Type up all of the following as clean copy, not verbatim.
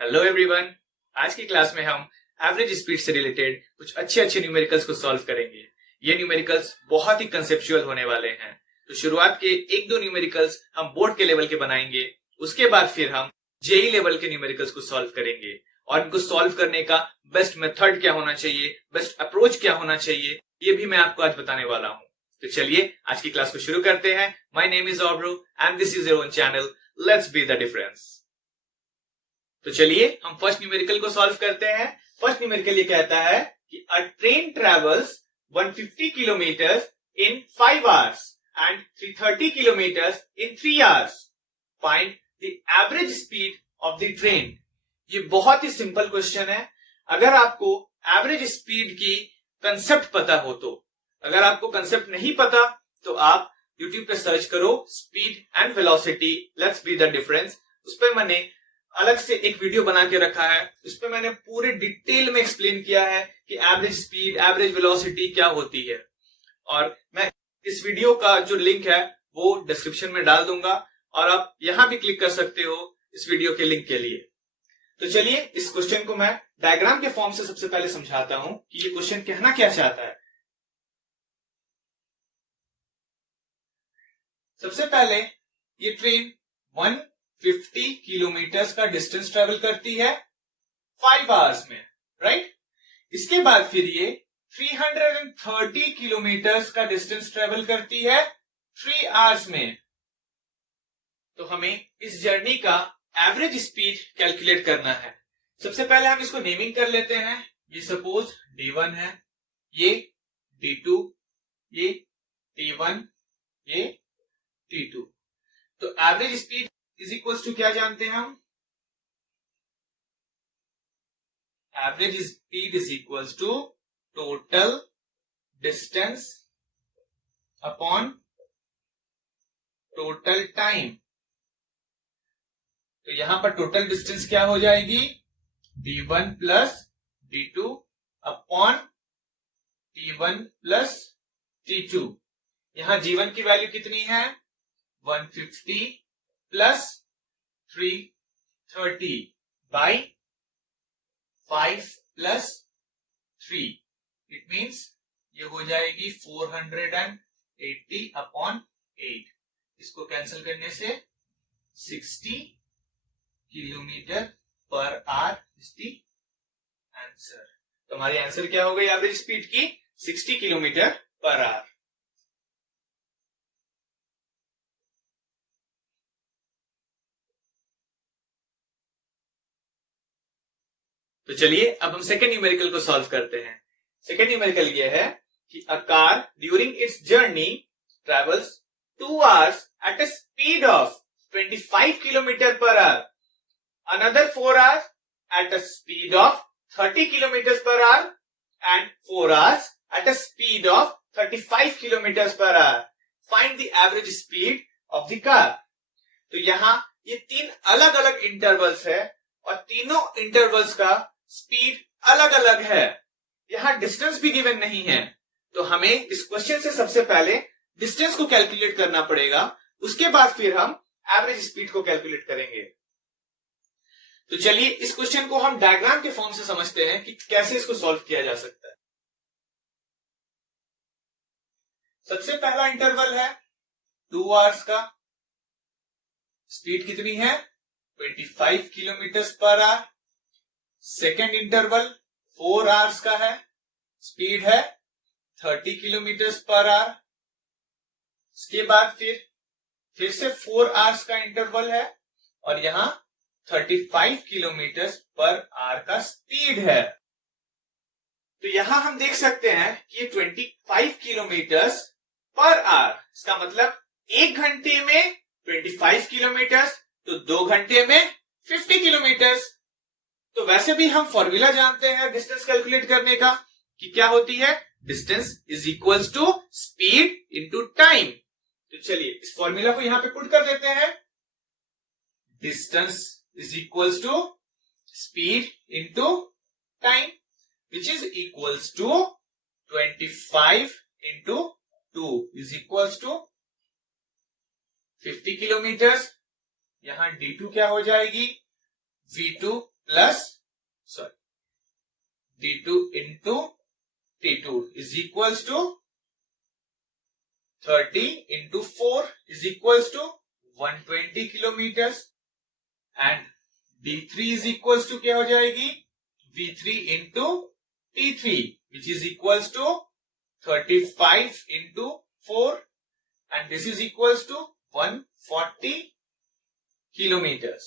Hello everyone. आज की class में हम एवरेज स्पीड से रिलेटेड कुछ अच्छे अच्छे न्यूमेरिकल्स को सॉल्व करेंगे। ये न्यूमेरिकल्स बहुत ही कंसेप्चुअल होने वाले हैं। तो शुरुआत के एक दो न्यूमेरिकल्स हम बोर्ड के लेवल के बनाएंगे, उसके बाद फिर हम जेई लेवल के न्यूमेरिकल्स को सॉल्व करेंगे और इनको सॉल्व करने का बेस्ट मेथड क्या होना चाहिए, बेस्ट अप्रोच क्या होना चाहिए, ये भी मैं आपको आज बताने वाला हूँ। तो चलिए आज की क्लास को शुरू करते हैं। माय नेम इज ऑब्रो and this is your own channel, let's be the difference. तो चलिए हम फर्स्ट न्यूमेरिकल को सॉल्व करते हैं। फर्स्ट न्यूमेरिकल ये कहता है कि अ train travels 150 kilometre in 5 hours and 330 kilometre in 3 hours. Find the average speed of the train. ये बहुत ही सिंपल क्वेश्चन है। अगर आपको एवरेज स्पीड की कंसेप्ट पता हो तो, अगर आपको कंसेप्ट नहीं पता तो आप यूट्यूब पे सर्च करो speed and velocity let's be the difference. उस पर मैंने अलग से एक वीडियो बना के रखा है। उस पर मैंने पूरे डिटेल में एक्सप्लेन किया है कि एवरेज स्पीड एवरेज वेलोसिटी क्या होती है, और मैं इस वीडियो का जो लिंक है वो डिस्क्रिप्शन में डाल दूंगा और आप यहां भी क्लिक कर सकते हो इस वीडियो के लिंक के लिए। तो चलिए इस क्वेश्चन को मैं डायग्राम के फॉर्म से सबसे पहले समझाता हूं कि ये क्वेश्चन कहना क्या चाहता है। सबसे पहले ये ट्रेन 150 किलोमीटर का डिस्टेंस ट्रेवल करती है 5 आवर्स में, राइट। इसके बाद फिर ये 330 किलोमीटर का डिस्टेंस ट्रेवल करती है 3 आवर्स में। तो हमें इस जर्नी का एवरेज स्पीड कैलकुलेट करना है। सबसे पहले हम इसको नेमिंग कर लेते हैं। ये सपोज D1 है, ये D2, ये T1, ये T2। तो average speed is equals to क्या जानते हैं हम? Average speed is equals to total distance upon total time. तो यहां पर टोटल डिस्टेंस क्या हो जाएगी? D1 plus D2 upon T1 plus T2। यहां G1 की वैल्यू कितनी है? 150 plus 330 by 5 plus 3। It means ये हो जाएगी 480 अपॉन 8। इसको कैंसिल करने से 60 kilometre per our is the answer. तो हमारी आंसर क्या हो गई एवरेज स्पीड की? 60 किलोमीटर पर आवर। तो चलिए अब हम सेकेंड न्यूमेरिकल को सॉल्व करते हैं। सेकेंड न्यूमेरिकल यह है कि a car during its journey travels 2 hours at a speed of 25 kilometre per our, another 4 hours at a speed of 30 kilometers per hour and 4 hours at a speed of 35 kilometers per hour. Find the average speed of the car. तो यहां ये 3 अलग अलग intervals है और तीनों intervals का speed अलग अलग है। यहां डिस्टेंस भी गिवन नहीं है। तो हमें इस क्वेश्चन से सबसे पहले डिस्टेंस को कैलकुलेट करना पड़ेगा, उसके बाद फिर हम एवरेज स्पीड को कैलकुलेट करेंगे। तो चलिए इस क्वेश्चन को हम डायग्राम के फॉर्म से समझते हैं कि कैसे इसको सॉल्व किया जा सकता है। सबसे पहला इंटरवल है 2 आवर्स का। स्पीड कितनी है? 25 kilometre per our. Second interval 4 hours का है। स्पीड है 30 किलोमीटर पर आवर। इसके बाद फिर से 4 आवर्स का इंटरवल है और यहां 35 किलोमीटर पर आवर का स्पीड है। तो यहां हम देख सकते हैं कि ये 25 किलोमीटर पर आवर, इसका मतलब 1 घंटे में 25 किलोमीटर, तो 2 घंटे में 50 किलोमीटर। तो वैसे भी हम फॉर्मूला जानते हैं डिस्टेंस कैलकुलेट करने का कि क्या होती है? Distance is equals to speed into time. तो चलिए इस फॉर्मूला को यहां पे पुट कर देते हैं। Distance is equals to speed into time, which is equals to 25 into 2 is equals to 50 kilometre. यहां D2 क्या हो जाएगी? V2 plus d2 into t2 is equals to 30 into 4 is equals to 120 kilometers and d3 is equals to क्या हो जाएगी v3 into t3 which is equals to 35 into 4 and this is equals to 140 kilometers.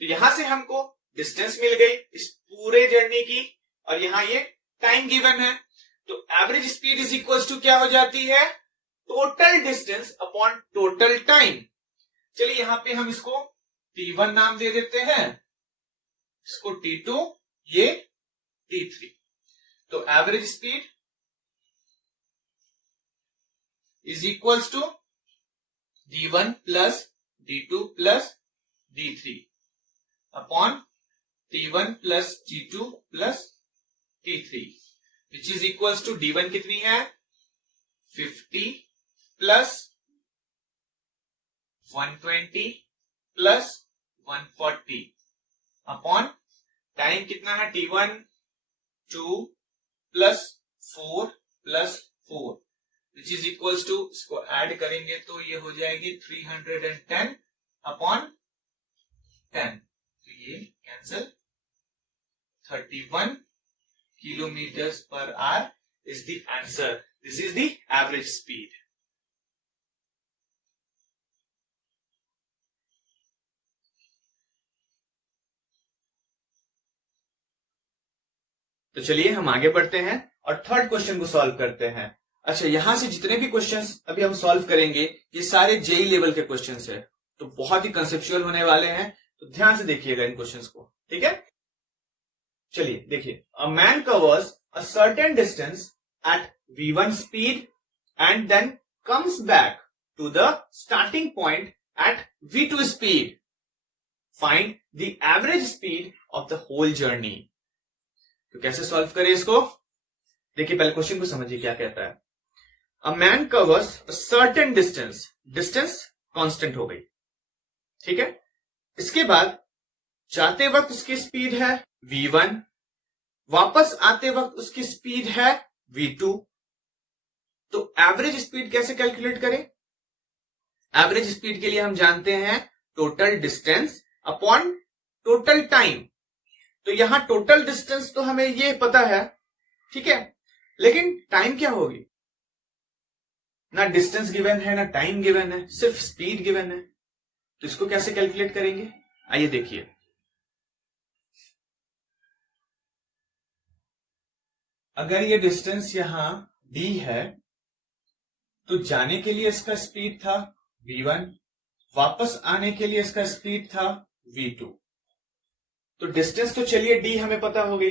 तो यहां से हमको distance मिल गई इस पूरे जर्नी की और यहां ये टाइम गिवन है. तो average speed is equals to क्या हो जाती है total distance upon total time. चलिए यहां पे हम इसको t1 नाम दे देते हैं, इसको t2, ये t3. तो average speed is equals to d1 plus d2 plus d3 upon t1 plus t2 plus t3 which is equals to d1 कितनी है 50 प्लस 120 प्लस 140 अपॉन टाइम कितना है t1 2 plus 4 plus 4 which is equals to, इसको add करेंगे तो ये हो जाएगी 310 अपॉन 10. तो ये cancel. 31 kilometers per hour is the answer. This is the average speed. तो चलिए हम आगे बढ़ते हैं और थर्ड क्वेश्चन को सॉल्व करते हैं. अच्छा, यहां से जितने भी क्वेश्चंस अभी हम सॉल्व करेंगे ये सारे जेई लेवल के क्वेश्चंस है, तो बहुत ही कंसेप्चुअल होने वाले हैं. तो ध्यान से देखिएगा इन क्वेश्चंस को, ठीक है. चलिए देखिए, a man covers a certain distance at v1 speed and then comes back to the starting point at v2 speed. Find the average speed of the whole journey. तो कैसे सॉल्व करें इसको? देखिए पहले क्वेश्चन को समझिए क्या कहता है. अ man covers a certain distance, distance constant हो गई, ठीक है. इसके बाद जाते वक्त उसकी स्पीड है v1, वापस आते वक्त उसकी स्पीड है v2. तो एवरेज स्पीड कैसे कैलकुलेट करें? एवरेज स्पीड के लिए हम जानते हैं total distance upon total time. तो यहां टोटल डिस्टेंस तो हमें ये पता है, ठीक है, लेकिन टाइम क्या होगी? ना डिस्टेंस गिवन है ना टाइम गिवन है, सिर्फ स्पीड गिवन है. तो इसको कैसे कैलकुलेट करेंगे? आइए देखिए. अगर ये डिस्टेंस यहां d है तो जाने के लिए इसका स्पीड था v1, वापस आने के लिए इसका स्पीड था v2. तो डिस्टेंस तो चलिए d हमें पता हो गई,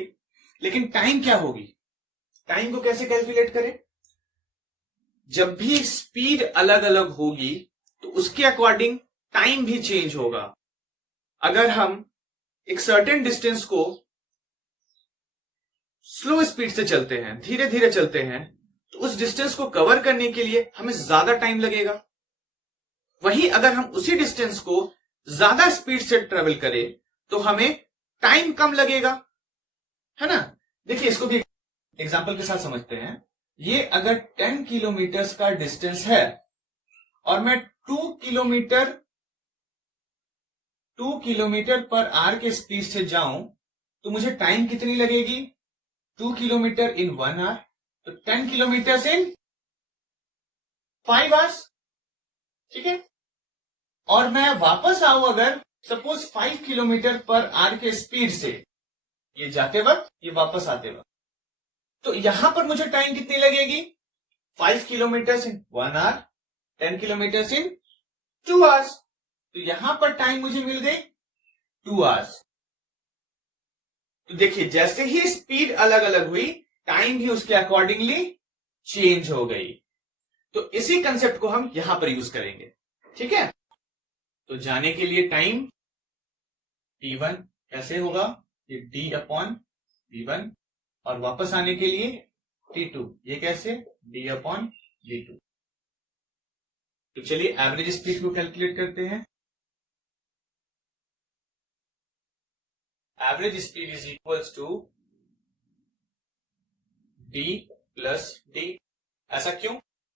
लेकिन टाइम क्या होगी? टाइम को कैसे कैलकुलेट करें? जब भी स्पीड अलग अलग होगी तो उसके अकॉर्डिंग टाइम भी चेंज होगा. अगर हम एक सर्टेन डिस्टेंस को स्लो स्पीड से चलते हैं, धीरे धीरे चलते हैं, तो उस डिस्टेंस को कवर करने के लिए हमें ज्यादा टाइम लगेगा. वहीं अगर हम उसी डिस्टेंस को ज्यादा स्पीड से ट्रेवल करें तो हमें टाइम कम लगेगा, है ना. देखिए इसको भी एग्जांपल के साथ समझते हैं. ये अगर 10 किलोमीटर का डिस्टेंस है और मैं 2 किलोमीटर पर आवर के स्पीड से जाऊं तो मुझे टाइम कितनी लगेगी? 2 किलोमीटर इन 1 आवर. तो 10 किलोमीटर इन 5 आवर्स, ठीक है. और मैं वापस आऊं अगर सपोज 5 किलोमीटर पर आवर के स्पीड से, ये जाते वक्त ये वापस आते वक्त, तो यहां पर मुझे टाइम कितनी लगेगी? 5 kilometre in 1 hour, 10 kilometre in 2 hours. तो यहां पर टाइम मुझे मिल गई 2 आवर्स. तो देखिए जैसे ही स्पीड अलग अलग हुई टाइम भी उसके अकॉर्डिंगली चेंज हो गई. तो इसी कंसेप्ट को हम यहां पर यूज करेंगे, ठीक है. तो जाने के लिए टाइम t1 कैसे होगा? ये d अपॉन v1, और वापस आने के लिए t2, ये कैसे? d upon v2. तो चलिए एवरेज स्पीड को कैलकुलेट करते हैं. Average speed is equals to D plus D. ऐसा क्यों?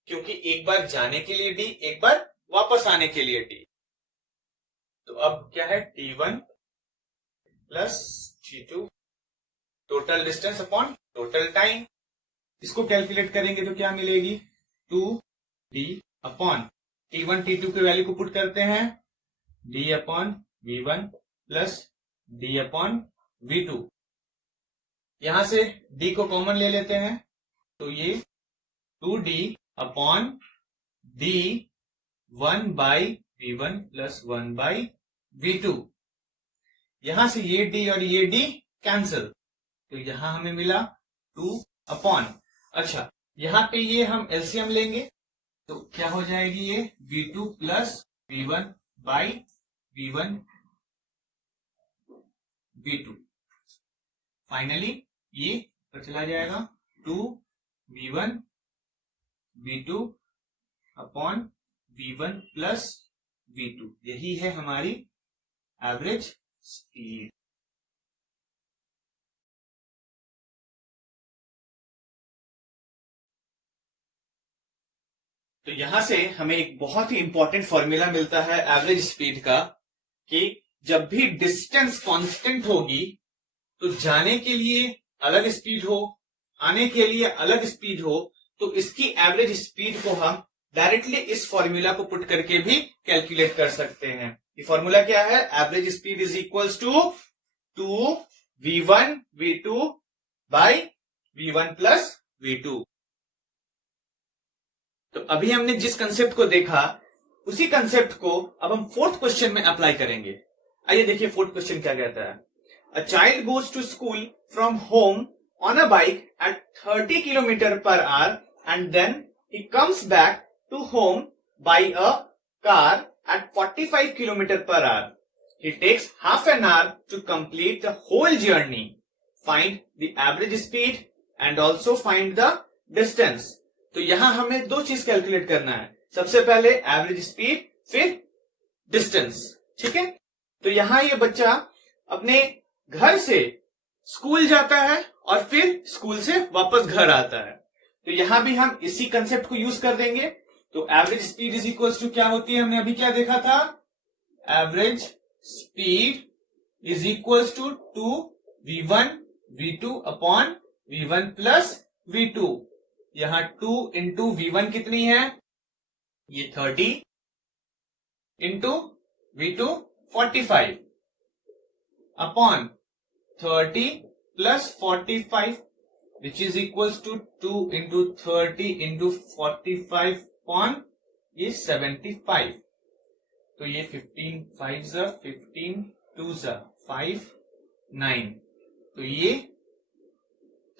क्योंकि एक बार जाने के लिए डी, एक बार वापस आने के लिए डी। तो अब क्या है, t1 plus t2 total distance upon total time. इसको कैलकुलेट करेंगे तो क्या मिलेगी, 2d अपॉन t1 t2 के वैल्यू को पुट करते हैं, d upon v1 plus d upon v2। यहां से d को कॉमन ले लेते हैं तो ये 2d upon d 1 by v1 plus 1 by v2। यहां से ये d और ये d कैंसिल, तो यहां हमें मिला 2 अपॉन, अच्छा यहां पे ये हम एलसीएम लेंगे तो क्या हो जाएगी, ये v2 plus v1 by v1 v2। Finally ये पर चला जाएगा 2 v1 v2 upon v1 plus v2। यही है हमारी एवरेज स्पीड। तो यहां से हमें एक बहुत ही इंपॉर्टेंट फॉर्मूला मिलता है एवरेज स्पीड का, कि जब भी डिस्टेंस कांस्टेंट होगी तो जाने के लिए अलग स्पीड हो, आने के लिए अलग स्पीड हो, तो इसकी एवरेज स्पीड को हम डायरेक्टली इस फॉर्मूला को पुट करके भी कैलकुलेट कर सकते हैं। ये फॉर्मूला क्या है, average speed is equals to 2v1 v2 by v1 plus v2। तो अभी हमने जिस कंसेप्ट को देखा उसी कंसेप्ट को अब हम फोर्थ क्वेश्चन में अप्लाई करेंगे। आइए देखिए फोर्थ क्वेश्चन क्या कहता है। A child goes to school from home on a bike at 30 kilometre per hour and then he comes back to home by a car at 45 kilometre per hour. He takes half an hour to complete the whole journey. Find the average speed and also find the distance. तो यहां हमें दो चीज calculate करना है, सबसे पहले average speed, फिर डिस्टेंस। ठीक है, तो यहां ये बच्चा अपने घर से स्कूल जाता है और फिर स्कूल से वापस घर आता है, तो यहां भी हम इसी कंसेप्ट को यूज कर देंगे। तो average speed is equals to क्या होती है, हमने अभी क्या देखा था, average speed is equals to 2v1 v2 upon v1 plus v2। यहां 2 इंटू v1 कितनी है, ये 30 into v2 45 upon 30 plus 45 which is equals to 2 into 30 into 45 upon ये 75। तो ये 15 5 ज़ा 15 2 ज़ा 5 9, तो ये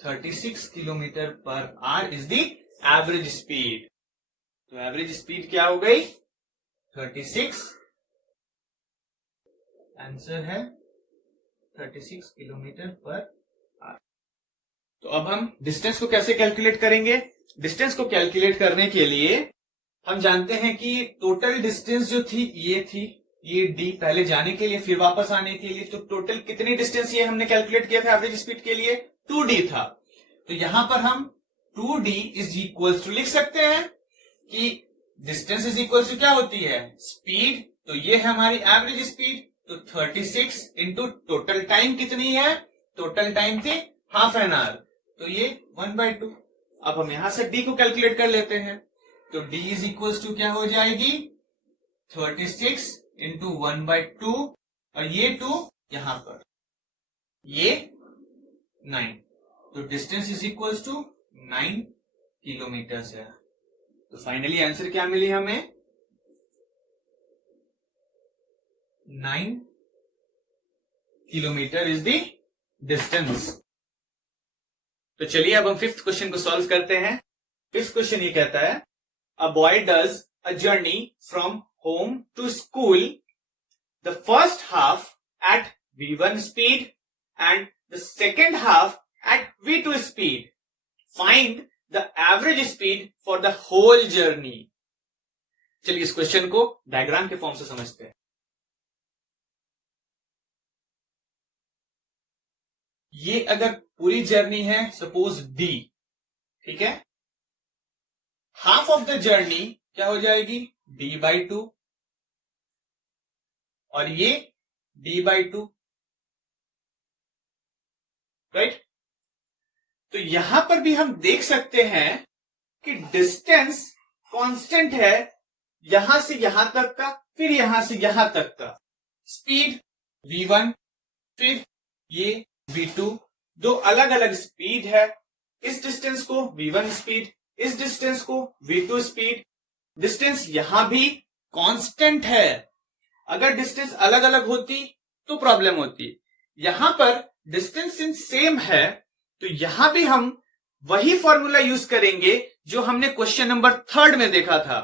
36 kilometre per our is the average speed. तो एवरेज स्पीड क्या हो गई, 36, आंसर है 36 किलोमीटर पर आवर। तो अब हम डिस्टेंस को कैसे कैलकुलेट करेंगे। डिस्टेंस को कैलकुलेट करने के लिए हम जानते हैं कि टोटल डिस्टेंस जो थी ये डी, पहले जाने के लिए फिर वापस आने के लिए, तो टोटल कितनी डिस्टेंस ये हमने कैलकुलेट किया था एवरेज स्पीड के लिए, 2d था। तो यहां पर हम 2d इज इक्वल्स टू लिख सकते हैं कि डिस्टेंस इज इक्वल्स टू क्या होती है, स्पीड, तो ये है हमारी एवरेज स्पीड। तो 36 इंटू टोटल टाइम कितनी है, टोटल टाइम थी हाफ एन आवर, तो ये 1/2। अब हम यहां से d को कैलकुलेट कर लेते हैं, तो d इज इक्वल्स टू क्या हो जाएगी, 36 इंटू 1/2 और ये 2 यहां पर, ये 9, तो distance is equals to 9 kilometre है। तो फाइनली आंसर क्या मिली हमें, 9 किलोमीटर इज द डिस्टेंस। तो चलिए अब हम फिफ्थ क्वेश्चन को सॉल्व करते हैं। फिफ्थ क्वेश्चन ये कहता है, a boy does a journey from home to school, the first half at v1 speed and the second half at v2 speed. Find the average speed for the whole journey. चलिए इस question को diagram के form से समझते हैं। ये अगर पूरी जर्नी है सपोज डी, ठीक है, हाफ ऑफ द जर्नी क्या हो जाएगी d/2 और ये d/2, राइट। तो यहां पर भी हम देख सकते हैं कि डिस्टेंस कांस्टेंट है, यहां से यहां तक का, फिर यहां से यहां तक का। स्पीड v1, फिर ये v2, दो अलग अलग स्पीड है। इस डिस्टेंस को v1 स्पीड, इस डिस्टेंस को v2 स्पीड। डिस्टेंस यहां भी कांस्टेंट है। अगर डिस्टेंस अलग अलग होती तो प्रॉब्लम होती। यहां पर डिस्टेंस इन सेम है, तो यहां भी हम वही फॉर्मूला यूज करेंगे जो हमने क्वेश्चन नंबर 3 में देखा था,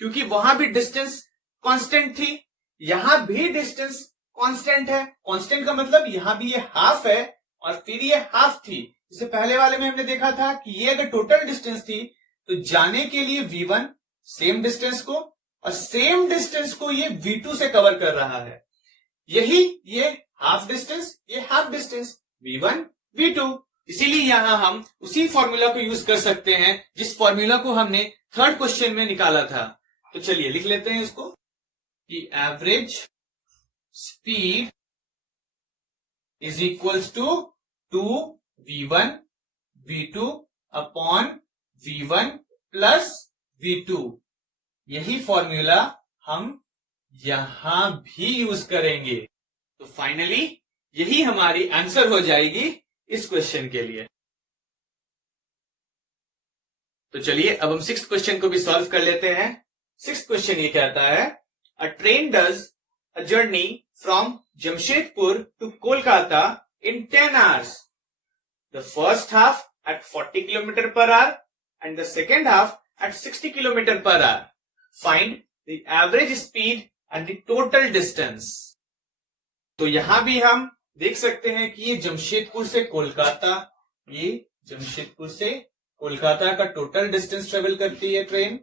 क्योंकि वहां भी डिस्टेंस कांस्टेंट थी, यहां भी डिस्टेंस कांस्टेंट है। कांस्टेंट का मतलब यहां भी ये हाफ है और फिर ये हाफ थी। इससे पहले वाले में हमने देखा था कि ये अगर टोटल डिस्टेंस थी तो जाने के लिए v1 सेम डिस्टेंस को और सेम डिस्टेंस को ये v2 से कवर कर रहा है। यही ये हाफ डिस्टेंस, ये हाफ डिस्टेंस, v1 v2। इसीलिए यहां हम उसी फॉर्मूला को यूज कर सकते हैं जिस फॉर्मूला को हमने 3rd क्वेश्चन में निकाला था। तो चलिए लिख लेते हैं इसको कि average speed is equals to 2v1 v2 upon v1 plus v2। यही फॉर्मूला हम यहां भी यूज करेंगे। तो फाइनली यही हमारी आंसर हो जाएगी इस क्वेश्चन के लिए। तो चलिए अब हम 6th क्वेश्चन को भी सॉल्व कर लेते हैं। 6th क्वेश्चन ये कहता है, a train does a journey from Jamshedpur to Kolkata in 10 hours. The first half at 40 km/h and the second half at 60 km/h. Find the average speed and the total distance. तो यहां भी हम देख सकते हैं कि ये जमशेदपुर से कोलकाता, ये जमशेदपुर से कोलकाता का टोटल डिस्टेंस ट्रेवल करती है ट्रेन।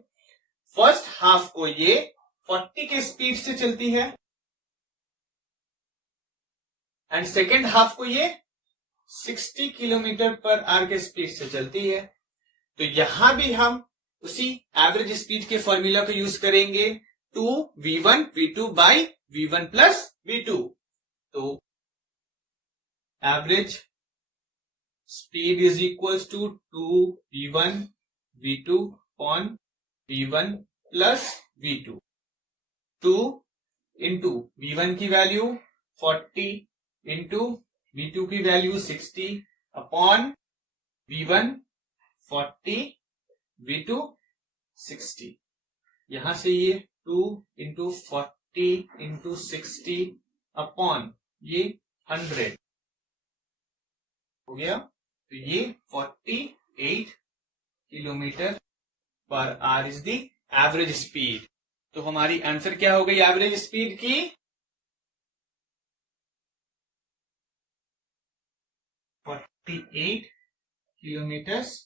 फर्स्ट हाफ को ये 40 के स्पीड से चलती है एंड सेकेंड हाफ को ये 60 km/h के स्पीड से चलती है। तो यहां भी हम उसी एवरेज स्पीड के फॉर्मूला को यूज करेंगे, 2v1 v2 by v1 plus v2। तो average speed is equals to 2v1 v2 upon v1 plus v2। 2 into v1 की वैल्यू 40 इंटू v2 की वैल्यू 60 अपॉन v1 40 v2 60। यहां से ये 2 इंटू 40 इंटू 60 अपॉन ये 100 हो गया। तो ये 48 km/h is the average speed. तो हमारी आंसर क्या हो गई एवरेज स्पीड की? 48 km/h।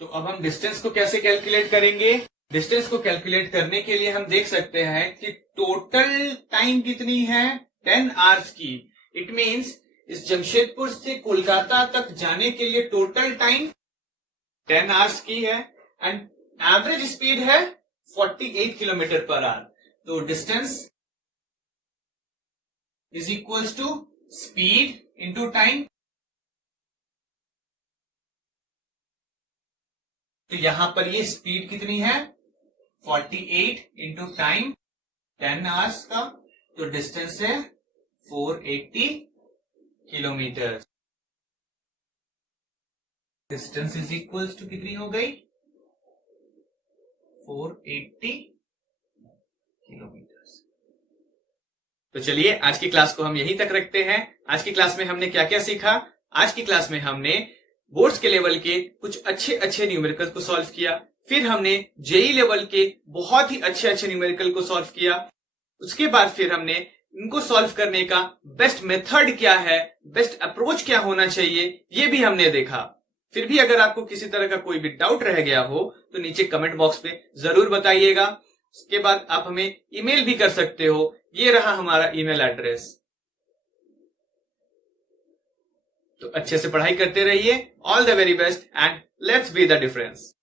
तो अब हम डिस्टेंस को कैसे कैलकुलेट करेंगे? डिस्टेंस को कैलकुलेट करने के लिए हम देख सकते हैं कि टोटल टाइम कितनी है 10 hours की। इट मीन्स इस जमशेदपुर से कोलकाता तक जाने के लिए टोटल टाइम 10 hours की है एंड एवरेज स्पीड है 48 km/h। तो distance is equals to speed into time. तो यहां पर ये स्पीड कितनी है 48 इंटू टाइम 10 hours का, तो डिस्टेंस है 480 kilometre. Distance is equals to कितनी हो गई 480 किलोमीटर। तो चलिए आज की क्लास को हम यहीं तक रखते हैं। आज की क्लास में हमने क्या क्या सीखा? आज की क्लास में हमने बोर्ड्स के लेवल के कुछ अच्छे अच्छे न्यूमेरिकल को सॉल्व किया, फिर हमने जेई लेवल के बहुत ही अच्छे अच्छे न्यूमेरिकल को सॉल्व किया। उसके बाद फिर हमने इनको सॉल्व करने का बेस्ट मेथड क्या है, बेस्ट अप्रोच क्या होना चाहिए, ये भी हमने देखा। फिर भी अगर आपको किसी तरह का कोई भी डाउट रह गया हो तो नीचे कमेंट बॉक्स पे जरूर बताइएगा। उसके बाद आप हमें ईमेल भी कर सकते हो, ये रहा हमारा ईमेल एड्रेस। तो अच्छे से पढ़ाई करते रहिए। All the very best and let's be the difference.